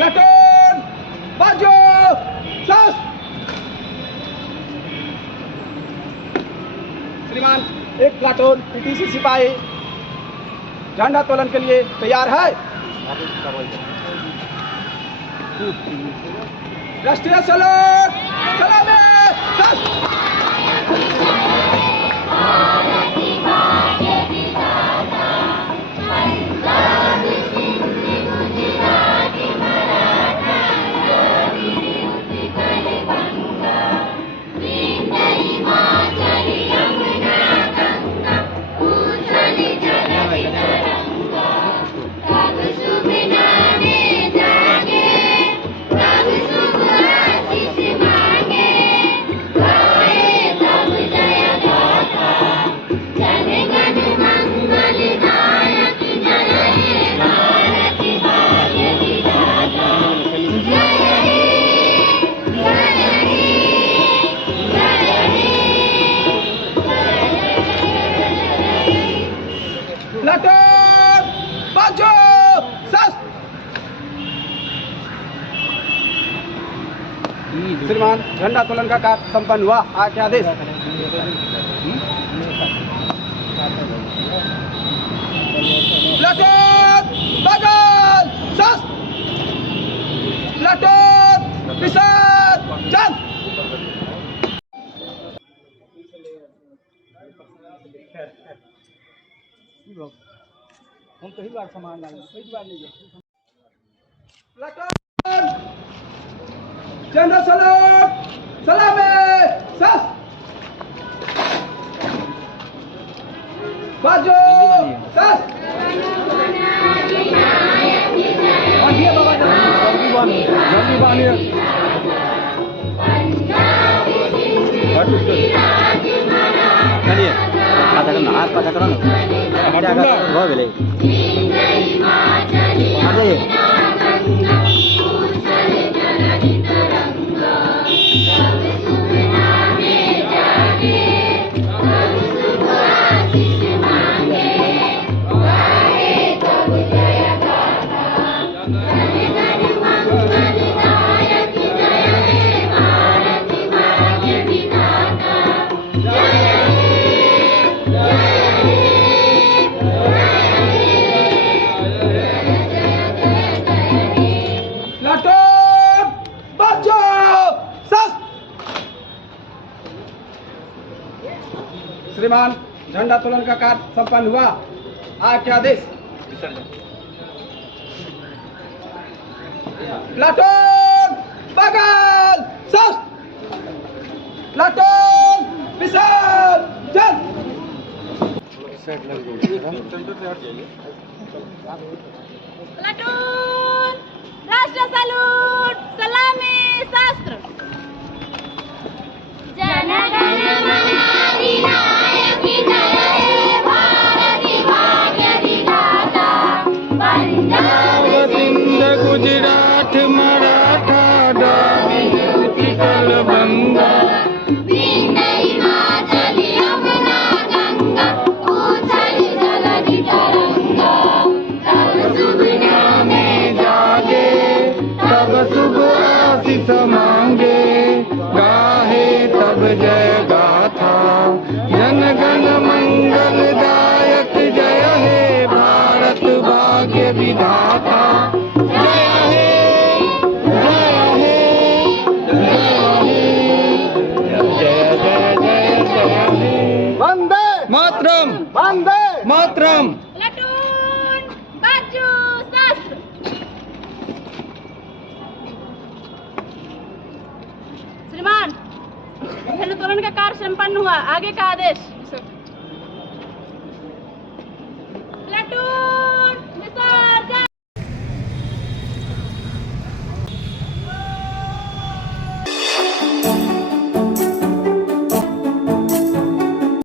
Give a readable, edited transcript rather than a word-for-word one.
Platoon बाजू सास। श्रीमान, एक प्लाटून पीटीसी सिपाही झंडा तोलन के लिए तैयार है। राष्ट्रीय सैल्यूट, सलामी, सास। प्लाटून बाजू सास। श्रीमान, झंडा तोलन का कार्य संपन्न हुआ। आगे आदेश। प्लाटून बाजू सास। प्लाटून विसर्जन। हम तो ही बार सामान लाए, पहली बार नहीं गए। प्लाटून जनरल सैल्यूट, सलामी, सास। बाजू सास। बांधिए बाबा, जल्दी बांधिए, जल्दी बांधिए। चलिए, पाचा करना, हाथ पाचा करो ना। हो गए आ जाइए। श्रीमान, झंडा तोलन का कार्य संपन्न हुआ। आगे आदेश। प्लाटून बगल सास। प्लाटून विसर्जन। प्लाटून राष्ट्र सैल्यूट, सलामी, शास्त्र। जनगण मन अधिनायक जय हे भारती भाग्य विधाता। पंजाब सिंध गुजरात मराठा द्राविड़ उत्कल बंगा। विंध्य हिमाचल यमुना गंगा। उछल जलधि तरंगा। तब शुभ नामे जागे, तब शुभ आशीष मांगे। गाहे तब जय गाथा, जनगण मंगलदायक जय हे भारत भाग्य विधाता। जय हे, जय हे, जय हे, जय जय जय हे। वंदे मातरम, वंदे मातरम। प्लाटून बाजू शास्त्र। श्रीमान, झंडोत्तोलन का कार्य संपन्न हुआ। आगे का आदेश।